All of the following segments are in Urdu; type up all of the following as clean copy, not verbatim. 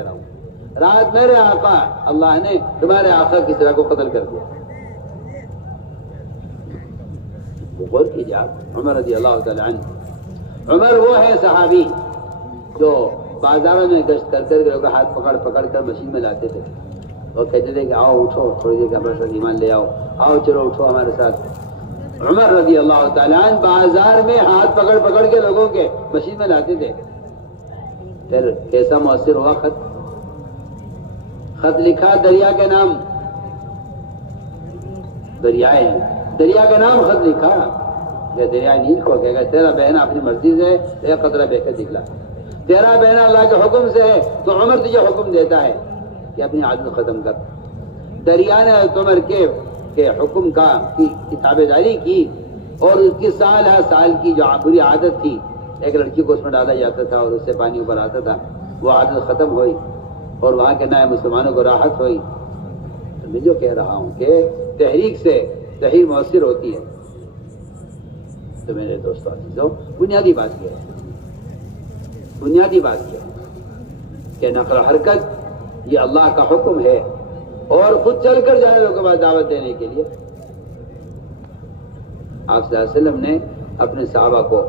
کہہ رہا ہوں، رات میرے آقا اللہ نے تمہارے آقا کی طرح کو قتل کر دیا. غور کیجیے آپ. عمر رضی اللہ تعالی عنہ، عمر وہ ہے صحابی جو بازاروں میں گشت کر کر کے ہاتھ پکڑ پکڑ کر مشین میں لاتے تھے اور کہتے تھے کہ آؤ اٹھو تھوڑی دیر کے ہمارے ساتھ ایمان لے آؤ، آؤ چلو اٹھو ہمارے ساتھ. عمر رضی اللہ تعالیٰ عنہ بازار میں ہاتھ پکڑ پکڑ کے لوگوں کے مشین میں لاتے تھے. پھر کیسا مؤثر ہوا خط. خط لکھا دریا کے نام، دریائے دریا کا نام خط لکھا کہ دریا نیل کو کہے گا تیرا بہن اپنی مرضی سے ایک قطرہ بہ کر دکھلا، تیرا بہن اللہ کے حکم سے ہے تو عمر تجھے حکم دیتا ہے کہ اپنی عادت ختم کر. دریا نے عمر کے حکم کی تابع داری کی اور اس کی سال ہر سال کی جو بری عادت تھی، ایک لڑکی کو اس میں ڈالا جاتا تھا اور اس سے پانی اوپر آتا تھا، وہ عادت ختم ہوئی اور وہاں کے نئے مسلمانوں کو راحت ہوئی. تو میں جو کہہ رہا ہوں کہ تحریک سے تحریر مؤثر ہوتی ہے. تو میرے دوستوں عزیزوں، بنیادی بات یہ ہے کہ نقل و حرکت یہ اللہ کا حکم ہے اور خود چل کر جانے لوگوں کے بعد دعوت دینے کے لیے. آپ صلی اللہ علیہ وسلم نے اپنے صحابہ کو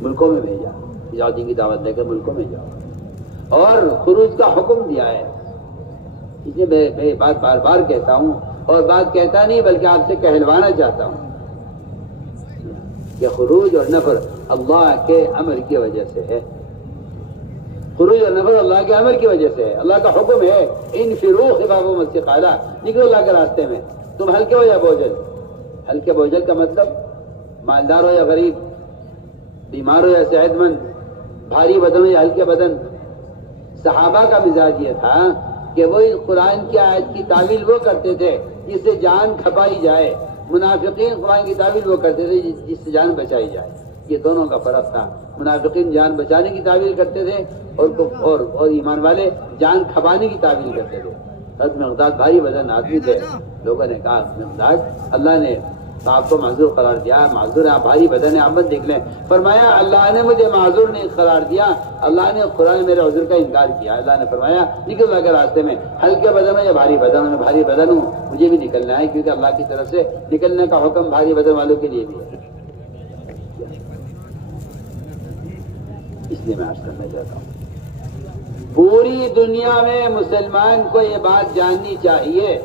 ملکوں میں بھیجا، جاؤ دین کی دعوت لے کر ملکوں میں جاؤ، اور خروج کا حکم دیا ہے. اس لیے میں بات بار بار کہتا ہوں اور بات کہتا نہیں بلکہ آپ سے کہلوانا چاہتا ہوں کہ خروج اور نفر اللہ کے امر کی وجہ سے ہے. خروج اور نفر اللہ کے امر کی وجہ سے ہے. اللہ کا حکم ہے انفروا خفافا وثقالا، نکلو اللہ کے راستے میں، تم ہلکے ہو یا بوجھل. ہلکے بوجھل کا مطلب مالدار ہو یا غریب، بیمار ہو یا صحت مند، بھاری بدن ہو یا ہلکے بدن. صحابہ کا مزاج یہ تھا کہ وہ قرآن کی آیت کی تعویل وہ کرتے تھے جس سے جان کھپائی جائے، منافقین قرآن کی تعویل وہ کرتے تھے جس سے جان بچائی جائے. یہ دونوں کا فرق تھا. منافقین جان بچانے کی تعویل کرتے تھے اور ایمان والے جان کھپانے کی تعویل کرتے تھے. حضرت مقداد بھاری وزن آدمی تھے. لوگوں نے کہا مقداد اللہ نے آپ کو معذور قرار دیا، معذور ہے، آپ بھاری بدن ہے، آپ مت دیکھ لیں. فرمایا اللہ نے مجھے معذور نہیں قرار دیا، اللہ نے قرآن میرے عذر کا انکار کیا. اللہ نے فرمایا نکل اللہ کے راستے میں، ہلکے بدن ہو یا بھاری بدن ہو. میں بھاری بدن ہوں، مجھے بھی نکلنا ہے کیونکہ اللہ کی طرف سے نکلنے کا حکم بھاری بدن والوں کے لیے بھی ہے. اس لیے میں عرض کرنا چاہتا ہوں پوری دنیا میں مسلمان کو یہ بات جاننی چاہیے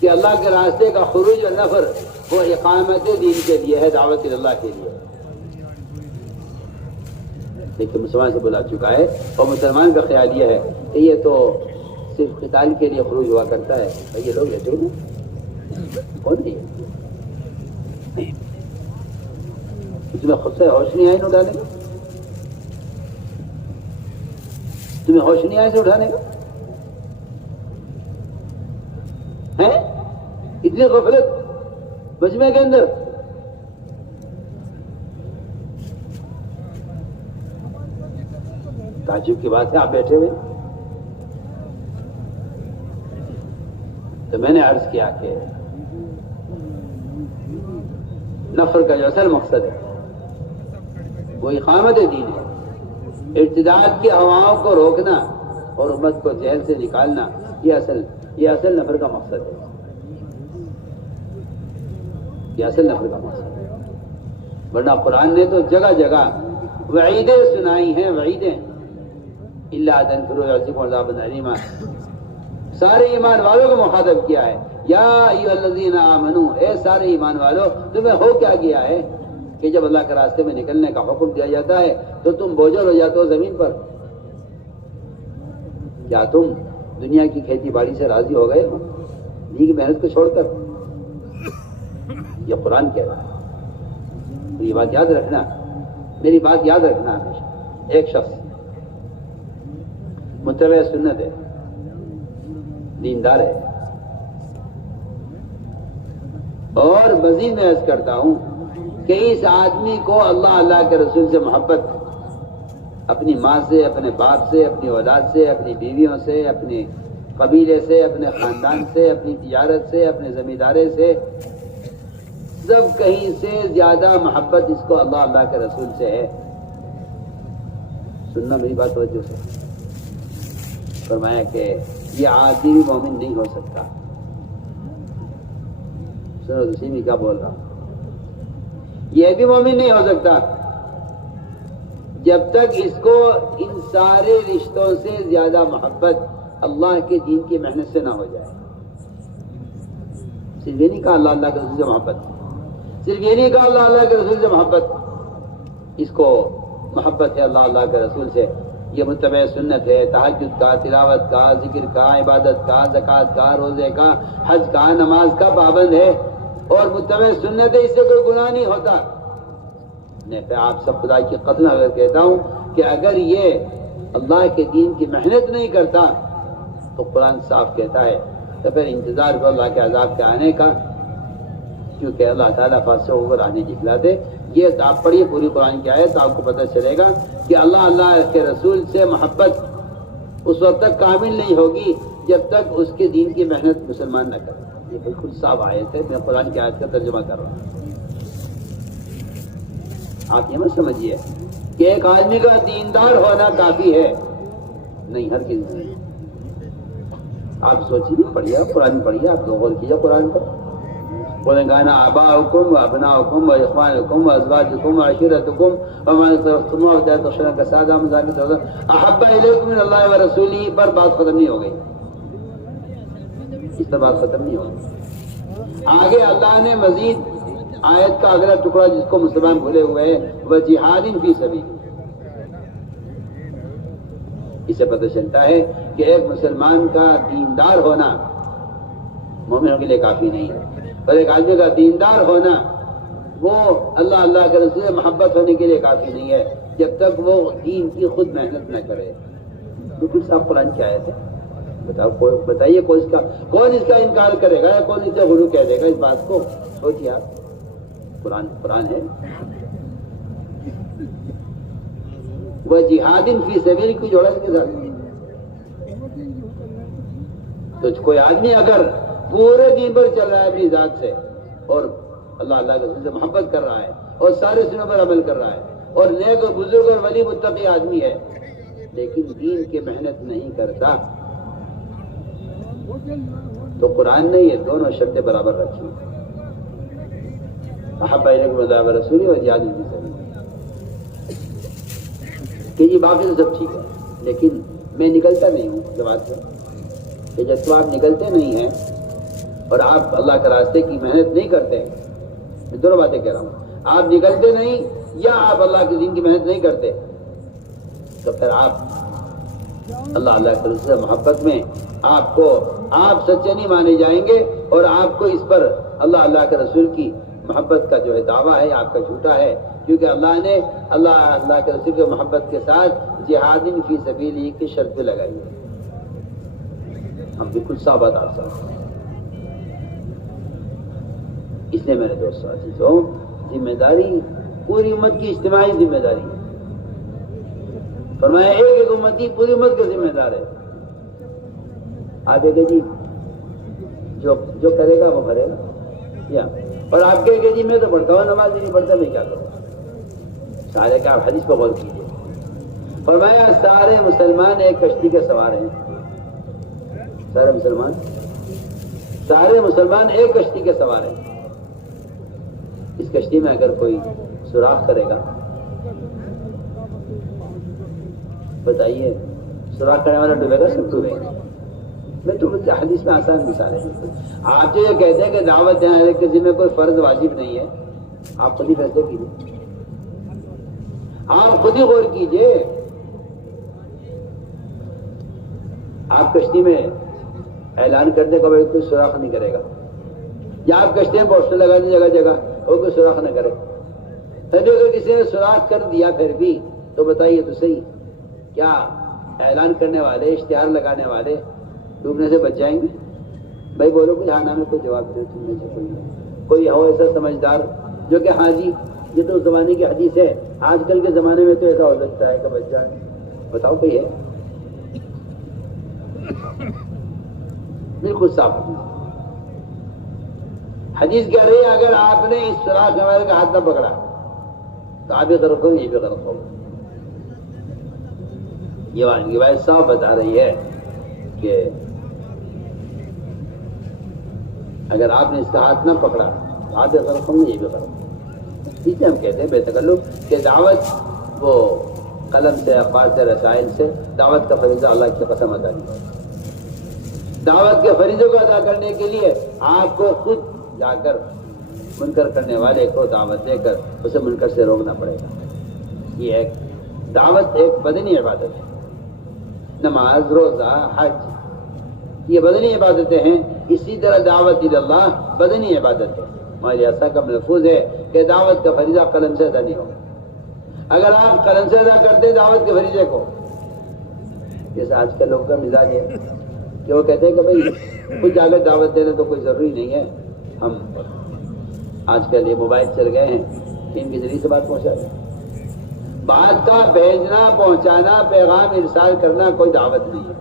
کہ اللہ کے راستے کا خروج اور نفر وہ اقامت دین کے لیے ہے، دعوت اللہ کے لیے. لیکن مسلمان سے بلا چکا ہے اور مسلمان کا خیال یہ ہے کہ یہ تو صرف قتال کے لیے خروج ہوا کرتا ہے. یہ لوگ لیتے ہیں کون نہیں؟ تمہیں خود سے ہوش نہیں آئی اٹھانے کا؟ تمہیں ہوش نہیں آئے سے اٹھانے کا ہے؟ اتنی غفلت مجمع کے اندر. تعجب کی بات ہے آپ بیٹھے ہوئے. تو میں نے عرض کیا کہ نفر کا جو اصل مقصد ہے وہ اقامت دین ہے. ارتداد کی ہواؤں کو روکنا اور امت کو جہل سے نکالنا، یہ اصل نفر کا مقصد ہے. یہ اصل نفر کا مقصد ہے. ورنہ قرآن نے تو جگہ جگہ وعیدیں سنائی ہیں، وعیدیں الا تنفروا يعذبكم عذابا الیما. سارے ایمان والوں کو مخاطب کیا ہے. یا ایھا الذین آمنوا، اے سارے ایمان والوں تمہیں ہو کیا گیا ہے کہ جب اللہ کے راستے میں نکلنے کا حکم دیا جاتا ہے تو تم بوجھل ہو جاتے ہو زمین پر. کیا تم دنیا کی کھیتی باڑی سے راضی ہو گئے ہو دین کی محنت کو چھوڑ کر؟ یہ قرآن کہہ رہا ہے. یہ بات یاد رکھنا، میری بات یاد رکھنا ہمیشہ. ایک شخص متبع سنت ہے، دیندار ہے، اور مزید میں عرض کرتا ہوں کہ اس آدمی کو اللہ کے رسول سے محبت، اپنی ماں سے، اپنے باپ سے، اپنی اولاد سے، اپنی بیویوں سے، اپنے قبیلے سے، اپنے خاندان سے، اپنی تجارت سے، اپنے زمیندارے سے، سب کہیں سے زیادہ محبت اس کو اللہ کے رسول سے ہے. سننا میری بات توجہ سے. فرمایا کہ یہ عادی بھی مومن نہیں ہو سکتا. سنو دوسری میں کیا بول رہا ہوں، یہ بھی مومن نہیں ہو سکتا جب تک اس کو ان سارے رشتوں سے زیادہ محبت اللہ کے دین کی محنت سے نہ ہو جائے. صرف یہ نہیں کہا اللہ اللہ کے رسول سے محبت، صرف یہ نہیں کہا اللہ اللہ کے رسول سے محبت، اس کو محبت ہے اللہ اللہ کے رسول سے، یہ متبع سنت ہے، تہجد کا، تلاوت کا، ذکر کا، عبادت کا، زکوٰۃ کا، روزے کا، حج کا، نماز کا پابند ہے اور متبع سنت ہے، اس سے کوئی گناہ نہیں ہوتا. میں آپ سب خدا کی قسم اگر کہتا ہوں کہ اگر یہ اللہ کے دین کی محنت نہیں کرتا تو قرآن صاف کہتا ہے تو پھر انتظار کرو اللہ کے عذاب کے آنے کا، کیونکہ اللہ تعالیٰ فاسقوں کو راہ نہیں دکھلاتے. یہ آپ پڑھیے پوری قرآن کی آیت تو آپ کو پتہ چلے گا کہ اللہ کے رسول سے محبت اس وقت تک کامل نہیں ہوگی جب تک اس کے دین کی محنت مسلمان نہ کرے. یہ بالکل صاف آیت ہے، میں قرآن کی آیت کا ترجمہ کر رہا ہوں. آپ یہ مت سمجھیے کہ ایک آدمی کا دیندار ہونا کافی ہے، نہیں، ہر کسی نہیں. آپ سوچیے، پڑھیے قرآن، پڑھیے، آپ غور کیجیے قرآن پر. بولیں گانا آباؤکم و ابناؤکم و اخوانکم و ازواجکم و عشیرتکم وما اخترتم وجاءت الشرع کسادہ مذاکر احب الیکم من اللہ و رسولہ پر بات ختم نہیں ہو گئی، اس پر بات ختم نہیں ہوگی. آگے اللہ نے مزید آیت کا اگلا ٹکڑا جس کو مسلمان بھولے ہوئے ہیں، وہ جہاد فی سبیل. اس سے پتہ چلتا ہے کہ ایک مسلمان کا دیندار ہونا مومنوں کے لیے کافی نہیں ہے، اور ایک آدمی کا دیندار ہونا وہ اللہ اللہ کے رسول سے محبت ہونے کے لیے کافی نہیں ہے جب تک وہ دین کی خود محنت نہ کرے. بالکل صاحب قرآن کی آیت ہے. بتائیے کون اس کا انکار کرے گا یا کون اس سے غلو کہہ دے گا؟ اس بات کو سوچیے آپ. قرآن ہے. وہ جہاد فی سبیل کی جوڑا اس کے ساتھ. تو کوئی آدمی اگر پورے دین پر چل رہا ہے اپنی ذات سے اور اللہ اللہ کے رسول سے محبت کر رہا ہے اور سارے سنوں پر عمل کر رہا ہے اور نیک اور بزرگ اور ولی متقی آدمی ہے لیکن دین کی محنت نہیں کرتا تو قرآن نے یہ دونوں شرطیں برابر رکھی. احب الیکم اللہ و رسولہ و جہاد فی سبیل کہ جی باقی تو سب ٹھیک ہے لیکن میں نکلتا نہیں ہوں جماعت سے. کہ جب تو آپ نکلتے نہیں ہیں اور آپ اللہ کے راستے کی محنت نہیں کرتے، میں دونوں باتیں کہہ رہا ہوں، آپ نکلتے نہیں یا آپ اللہ کے دین کی محنت نہیں کرتے تو پھر آپ اللہ کے رسول سے محبت میں آپ سچے نہیں مانے جائیں گے اور آپ کو اس پر اللہ کے رسول کی محبت کا جو ہے دعویٰ ہے آپ کا جھوٹا ہے، کیونکہ اللہ نے اللہ کے رسول کی محبت کے ساتھ جہاد فی سبیل کی شرط بھی لگائی ہے. ہم بالکل صاف بات آپ سکتے ہیں. اس لیے میرے دوستوں عزیزوں، ذمہ داری پوری امت کی اجتماعی ذمہ داری ہے. فرمایا ایک امتی پوری امت کا ذمہ دار ہے. آپ کہ جی جو کرے گا وہ بھرے گا یا اور آپ کہ جی میں تو پڑھتا ہوں نماز نہیں پڑھتا میں کیا کروں. سارے کا آپ حدیث پہ غور کیجیے. فرمایا سارے مسلمان ایک کشتی کے سوار ہیں. سارے مسلمان ایک کشتی کے سوار ہیں. اس کشتی میں اگر کوئی سوراخ کرے گا بتائیے سوراخ کرنے والا ڈوبے گا سب ڈوبے گا. میں تو حدیث میں آسان مثال ہے. آپ جو یہ کہتے ہیں کہ دعوت دینے والے کے ذمہ کوئی فرض واجب نہیں ہے، آپ خود ہی فیصلے کیجیے، آپ خود ہی غور کیجیے. آپ کشتی میں اعلان کرنے کا کوئی سوراخ نہیں کرے گا یا آپ کشتی میں پوسٹر لگا دیں جگہ جگہ وہ کوئی سوراخ نہ کرے. پھر اگر کسی نے سوراخ کر دیا پھر بھی تو بتائیے تو صحیح، کیا اعلان کرنے والے اشتہار لگانے والے ڈوبنے سے بچ جائیں گے؟ بھائی بولو کچھ ہاں نام میں کوئی جواب دے تم میں سے کوئی ہو ایسا سمجھدار جو کہ ہاں جی یہ تو اس زمانے کی حدیث ہے، آج کل کے زمانے میں تو ایسا ہو سکتا ہے کہ بچ جائیں. بتاؤ کوئی ہے؟ بالکل صاف حدیث کہہ رہی ہے اگر آپ نے اس سوراخ والے کا ہاتھ نہ پکڑا تو آپ بھی غرق ہو یہ بھی غرق ہو. یہ روایت صاف بتا رہی ہے کہ اگر آپ نے اس کا ہاتھ نہ پکڑا ہاتھ غلط ہوں گے، یہ بھی غلط. اس لیے ہم کہتے ہیں بے تکلف کہ دعوت وہ قلم سے، اخبار سے، رسائل سے دعوت کا فریضہ اللہ کی قسم ادا نہیں ہوتا. دعوت کے فریضوں کو ادا کرنے کے لیے آپ کو خود جا کر منکر کرنے والے کو دعوت دے کر اسے منکر سے روکنا پڑے گا. یہ ایک دعوت ایک بدنی عبادت ہے. نماز، روزہ، حج یہ بدنی عبادتیں ہیں. اسی طرح دعوت اللہ بدنی عبادت ہے. ہمارے ایسا کا محفوظ ہے کہ دعوت کا فریضہ قلم سے ادا نہیں ہوگا. اگر آپ قلم سے ادا کرتے دعوت کے فریضے کو، جیسے آج کل لوگوں کا مزاج ہے کہ وہ کہتے ہیں کہ بھائی خود جا کر دعوت دینا تو کوئی ضروری نہیں ہے، ہم آج کل یہ موبائل چل گئے ہیں کہ ان کے ذریعے سے بات پہنچا دیں. بات کا بھیجنا، پہنچانا، پیغام ارسال کرنا کوئی دعوت نہیں ہے.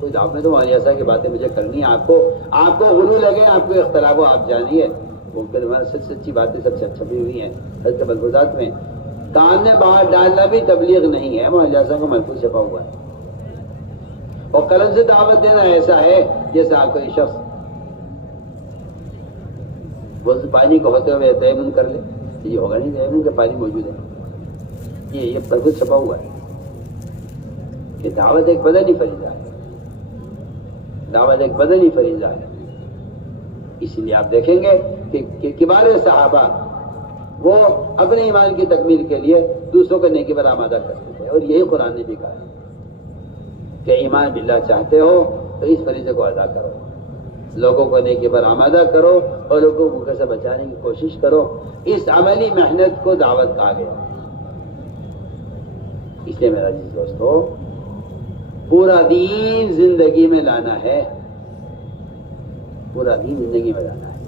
کوئی دعوت میں تو ایسا کی باتیں مجھے کرنی ہے. آپ کو غلو لگے، آپ کو اختلاف ہو، آپ جانیے ممکن ہمارے سچی باتیں سب سے چھپی ہوئی ہیں حضرت ملفوظات میں. کان نے باہر ڈالنا بھی تبلیغ نہیں ہے، ہمارے جیسا کا ملفوظ چھپا ہوا ہے. اور قلم سے دعوت دینا ایسا ہے جیسے آپ کوئی شخص وہ پانی کو ہوتے ہوئے تیمم کر لے. یہ ہوگا نہیں تیمم کہ پانی موجود ہے. یہ ملفوظ چھپا ہوا ہے کہ دعوت ایک بدنی فریضہ ہے. دعوت ایک بدنی فریضہ ہے. اسی لیے آپ دیکھیں گے کہ کبار صحابہ وہ اپنے ایمان کی تکمیل کے لیے دوسروں کو نیکی پر آمادہ کرتے تھے. اور یہی قرآن نے بھی کہا ہے کہ ایمان باللہ چاہتے ہو تو اس فریضے کو ادا کرو، لوگوں کو نیکی پر آمادہ کرو اور لوگوں کو بھوکے سے بچانے کی کوشش کرو. اس عملی محنت کو دعوت کہا گیا. اس لیے میرا عزیز دوستو، پورا دین زندگی میں لانا ہے. پورا دین زندگی میں لانا ہے.